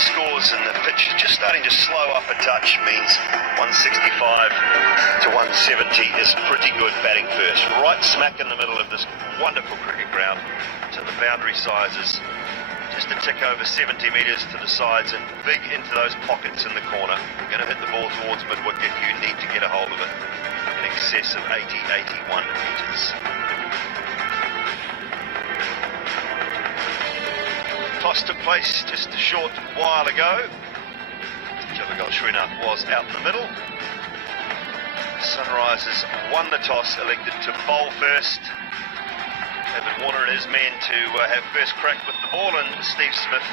scores and the pitch is just starting to slow up a touch means 165 to 170 is pretty good batting first. Right smack in the middle of this wonderful cricket ground. So the boundary sizes just a tick over 70 metres to the sides and big into those pockets in the corner. You're going to hit the ball towards mid-wicket, you need to get a hold of it in excess of 80, 81 metres. Toss took place just a short while ago. Javagal Srinath was out in the middle. Sunrisers won the toss, elected to bowl first. David Warner and his men to have first crack with the ball, and Steve Smith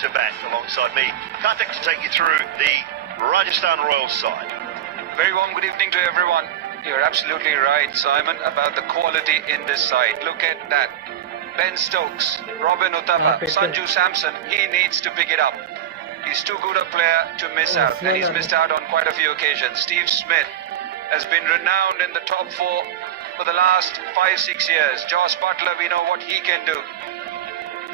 to bat alongside me. Kartik to take you through the Rajasthan Royals side. Very warm good evening to everyone. You're absolutely right, Simon, about the quality in this side. Look at that. Ben Stokes, Robin Uthappa, Sanju Samson, he needs to pick it up. He's too good a player to miss out, and he's missed out on quite a few occasions. Steve Smith has been renowned in the top four for the last 5-6 years. Josh Butler, we know what he can do.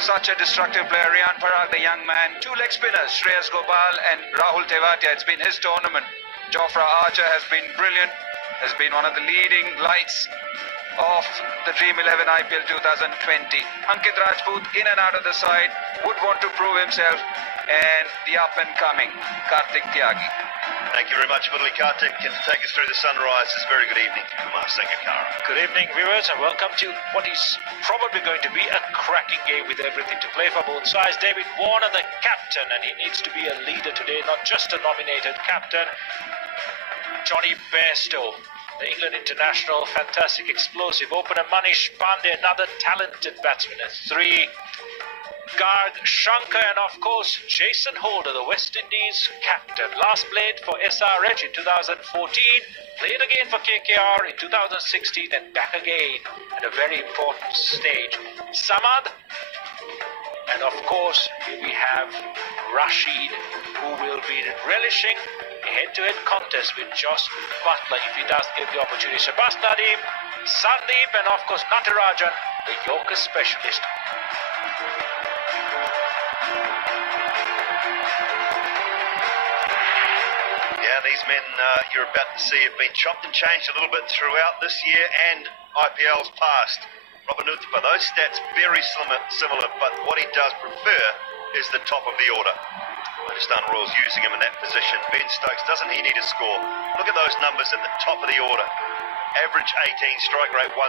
Such a destructive player. Riyan Parag, the young man. Two leg spinners, Shreyas Gopal and Rahul Tewatia. It's been his tournament. Jofra Archer has been brilliant, has been one of the leading lights of the Dream 11 IPL 2020. Ankit Rajput in and out of the side, would want to prove himself, and the up and coming Kartik Tyagi. Thank you very much, Murali Kartik, and to take us through the Sunrisers. Very good evening, Kumar Sangakkara. Good evening, viewers, and welcome to what is probably going to be a cracking game with everything to play for both sides. David Warner, the captain, and he needs to be a leader today, not just a nominated captain. Johnny Bairstow, the England international, fantastic explosive opener. Manish Pandey, another talented batsman at 3. Garg Shankar, and of course Jason Holder, the West Indies captain. Last played for SRH in 2014, played again for KKR in 2016, and back again at a very important stage. Samad, and of course here we have Rashid, who will be relishing a head-to-head contest with Josh Butler if he does get the opportunity. Shabas Nadeem, Sandeep, and of course Natarajan, the Yorker specialist. These men you're about to see have been chopped and changed a little bit throughout this year and IPL's past. Robin Uthappa, those stats very similar, but what he does prefer is the top of the order. Rajasthan Royals using him in that position. Ben Stokes, doesn't he need a score? Look at those numbers at the top of the order. Average 18, strike rate 117.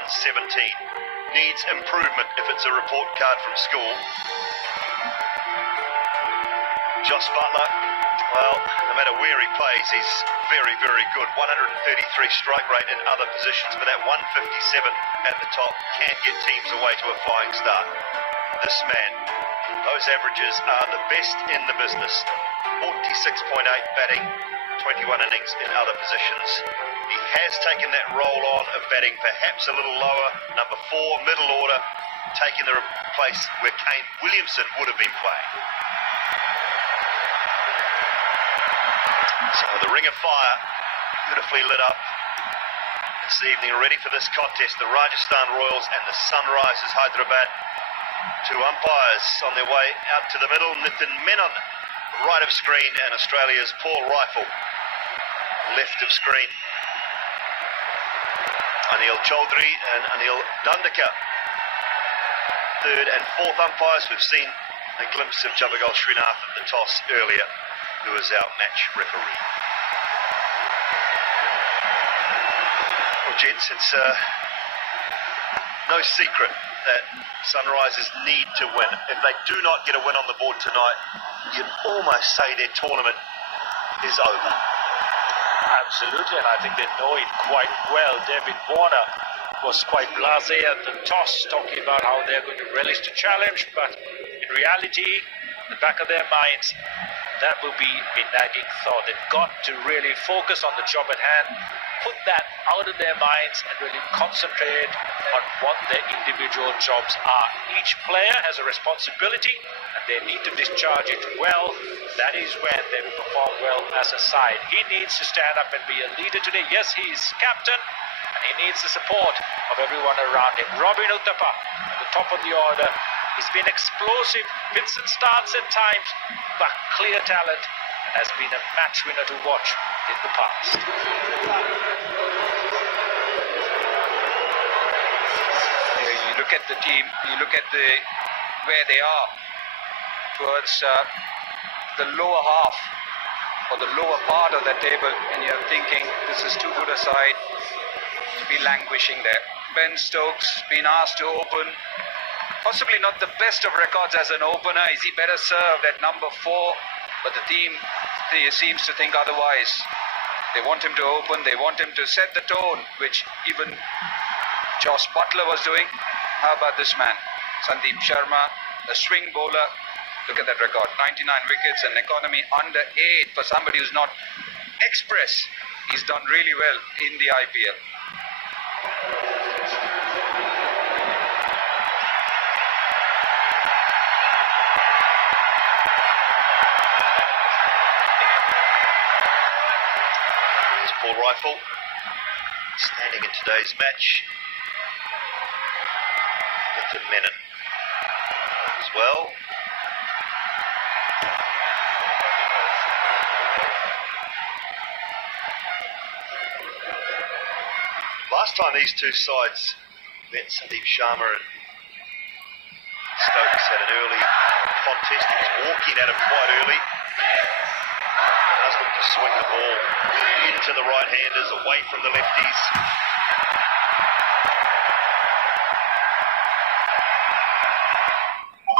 Needs improvement if it's a report card from school. Josh Butler, well, no matter where he plays, he's very, very good. 133 strike rate in other positions, but that 157 at the top can get teams away to a flying start. This man, those averages are the best in the business. 46.8 batting, 21 innings in other positions. He has taken that role on of batting perhaps a little lower, number 4, middle order, taking the place where Kane Williamson would have been playing. So the ring of fire beautifully lit up this evening, ready for this contest. The Rajasthan Royals and the Sunrisers Hyderabad. Two umpires on their way out to the middle. Nitin Menon, right of screen, and Australia's Paul Rifle, left of screen. Anil Chaudhary and Anil Dandekar, third and fourth umpires. We've seen a glimpse of Javagal Srinath at the toss earlier, who is our match referee. Well, gents, it's no secret that Sunrisers need to win. If they do not get a win on the board tonight, you'd almost say their tournament is over. Absolutely, and I think they know it quite well. David Warner was quite blasé at the toss, talking about how they're going to relish the challenge, but in reality, in the back of their minds, that will be a nagging thought. They've got to really focus on the job at hand, put that out of their minds, and really concentrate on what their individual jobs are. Each player has a responsibility, and they need to discharge it well. That is when they will perform well as a side. He needs to stand up and be a leader today. Yes, he's captain, and he needs the support of everyone around him. Robin Uthappa at the top of the order, He's been explosive, fits and starts at times, but clear talent, and has been a match winner to watch in the past. You look at the team, you look at where they are towards the lower half or the lower part of the table, and you're thinking this is too good a side to be languishing there. Ben Stokes been asked to open, possibly not the best of records as an opener. Is he better served at number 4? But the team seems to think otherwise. They want him to open, they want him to set the tone, which even Josh Butler was doing. How about this man, Sandeep Sharma, a swing bowler. Look at that record, 99 wickets, an economy under 8 for somebody who's not express. He's done really well in the IPL. Here's Paul Rifle, standing in today's match. Get to Menon as well. Last time these two sides met, Sandeep Sharma and Stokes had an early contest. He was walking at him quite early. Does look to swing the ball into the right-handers, away from the lefties.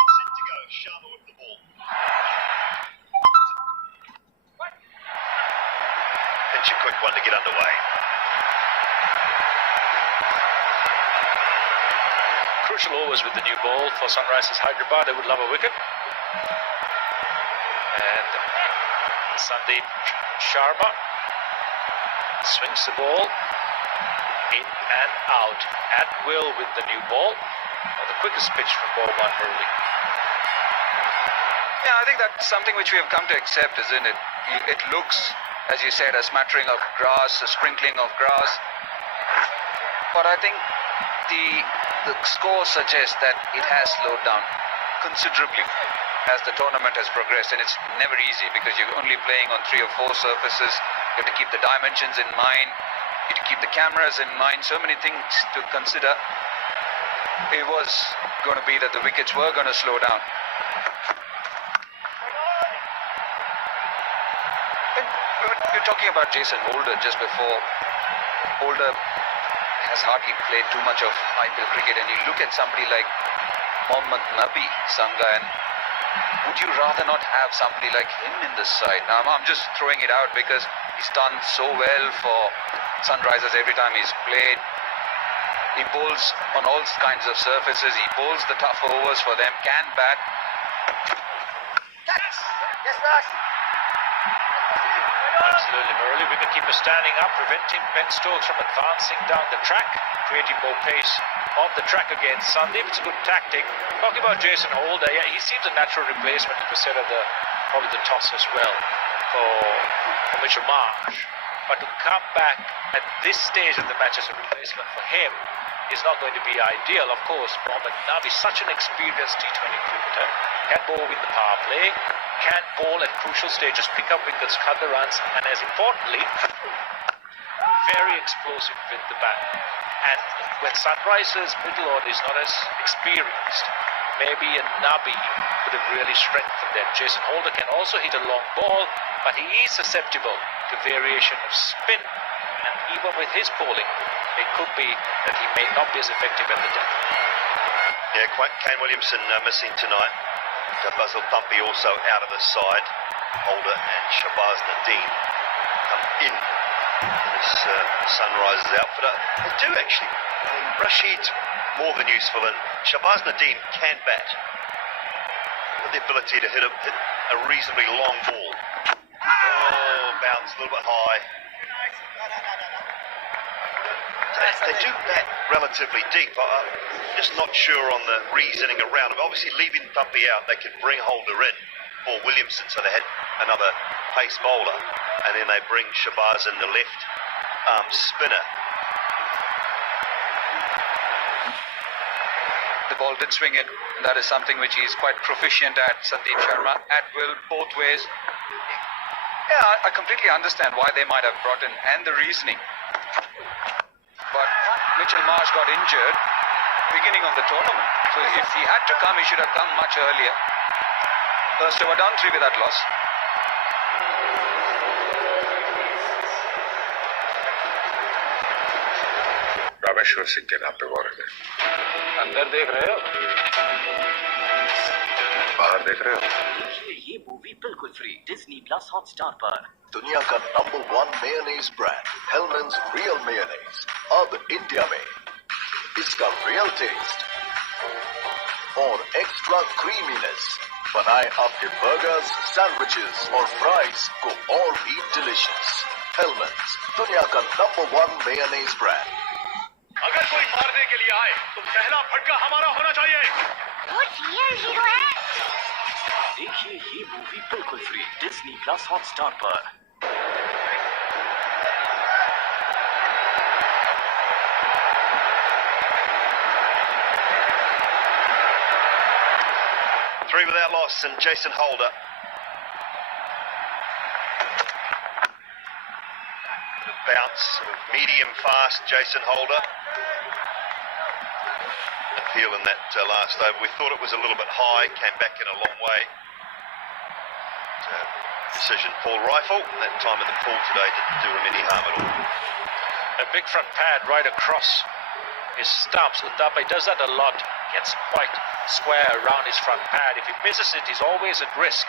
Set to go, Sharma with the ball. Pinch a quick one to get underway. Crucial overs with the new ball for Sunrisers Hyderabad. They would love a wicket. And Sandeep Sharma swings the ball in and out at will with the new ball. The quickest pitch from ball 1 early. Yeah, I think that's something which we have come to accept, isn't it? It looks, as you said, a smattering of grass, a sprinkling of grass. But I think the score suggests that it has slowed down considerably as the tournament has progressed, and it's never easy because you're only playing on 3 or 4 surfaces. You have to keep the dimensions in mind, you have to keep the cameras in mind, so many things to consider. It was going to be that the wickets were going to slow down. And we were talking about Jason Holder just before. Holder has hardly played too much of IPL cricket, and you look at somebody like Mohammad Nabi Sangha, and would you rather not have somebody like him in this side? Now, I'm just throwing it out because he's done so well for Sunrisers every time he's played. He bowls on all kinds of surfaces, he bowls the tough overs for them, can bat. Catch! Yes, Raj! Absolutely, Murali. Wicketkeeper standing up, preventing Ben Stokes from advancing down the track, creating more pace on the track against Sandeep. It's a good tactic. Talking about Jason Holder, yeah, he seems a natural replacement to set of probably the toss as well for Mitchell Marsh. But to come back at this stage of the match as a replacement for him is not going to be ideal. Of course, Mohammad Nabi, such an experienced T20 cricketer, can bowl with the power play, can bowl at crucial stages, pick up wickets, cut the runs, and as importantly, very explosive with the bat. And when Sunrisers' middle order is not as experienced, maybe a Nabi could have really strengthened them. Jason Holder can also hit a long ball, but he is susceptible to variation of spin, and even with his bowling, it could be that he may not be as effective at the death. Yeah, Kane Williamson missing tonight. Basil Thumpy also out of the side. Holder and Shahbaz Nadeem come in this Sunrisers outfit. They do actually. Rashid's more than useful, and Shahbaz Nadeem can bat with the ability to hit a reasonably long ball. Oh, bounce a little bit high. They do bat relatively deep. I'm just not sure on the reasoning around it. Obviously, leaving Thumpy out, they could bring Holder in for Williamson, so they had another pace bowler, and then they bring Shahbaz in the left spinner. The ball, did swing it. That is something which he is quite proficient at, Sandeep Sharma, at will, both ways. Yeah, I completely understand why they might have brought in and the reasoning. But Mitchell Marsh got injured beginning of the tournament. So if he had to come, he should have come much earlier. First over down 3 with that loss. Rameshwar Singh के नाम पे warrant है। अंदर देख रहे हो? बाहर देख रहे हो? ये मूवी बिल्कुल फ्री डिज्नी प्लस हॉटस्टार पर। दुनिया का number 1 mayonnaise brand Hellmann's real mayonnaise अब इंडिया में। इसका रियल टेस्ट और एक्स्ट्रा क्रीमीनेस बनाए आपके बर्गर्स, सैंडविचेस और फ्राइज को और भी डिलीशियस। हेलमैन्स, दुनिया का नंबर 1 मेयोनेज ब्रांड। अगर कोई मारने के लिए आए तो पहला फटका हमारा होना चाहिए। वो रियल हीरो है। देखिए ये मूवी बिल्कुल फ्री डिज्नी प्लस हॉटस्टार पर। Three without loss, and Jason Holder. The bounce, sort of medium fast, Jason Holder. Appeal in that last over. We thought it was a little bit high, came back in a long way. Precision full rifle. That time of the pull today didn't do him any harm at all. A big front pad right across his stumps. Uthappa does that a lot. Gets quite square around his front pad. If he misses it, he's always at risk.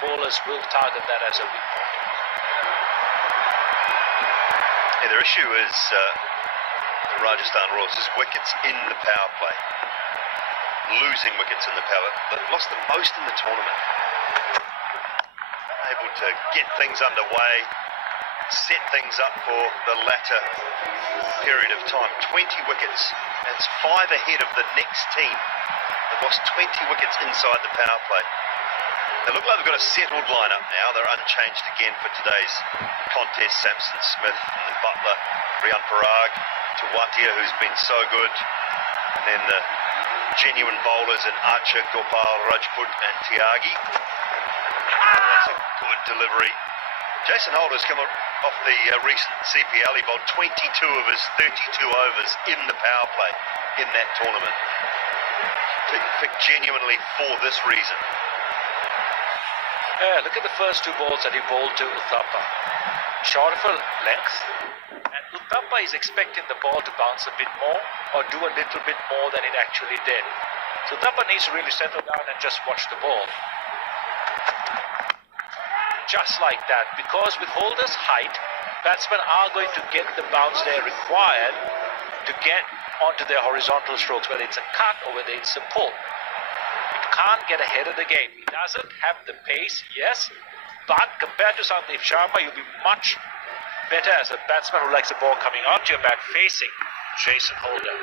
Bowlers will target that as a weak point. Yeah, their issue is the Rajasthan Royals is wickets in the power play. Losing wickets in the power. They've lost the most in the tournament. Able to get things underway, set things up for the latter period of time. 20 wickets. That's 5 ahead of the next team. They've lost 20 wickets inside the power play. They look like they've got a settled lineup now. They're unchanged again for today's contest. Samson Smith and then Butler, Rian Parag, Tawatia, who's been so good. And then the genuine bowlers in Archer, Gopal, Rajput and Tyagi. That's a good delivery. Jason Holder's come off the recent CPL. He bowled 22 of his 32 overs in the power play in that tournament. Picked genuinely for this reason. Yeah, look at the first 2 balls that he bowled to Uthappa. Short of a length. And Uthappa is expecting the ball to bounce a bit more or do a little bit more than it actually did. So Uthappa needs to really settle down and just watch the ball. Just like that, because with Holder's height, batsmen are going to get the bounce they're required to get onto their horizontal strokes, whether it's a cut or whether it's a pull. You can't get ahead of the game. He doesn't have the pace, yes, but compared to Sandeep Sharma, you'll be much better as a batsman who likes the ball coming onto your bat facing Jason Holder.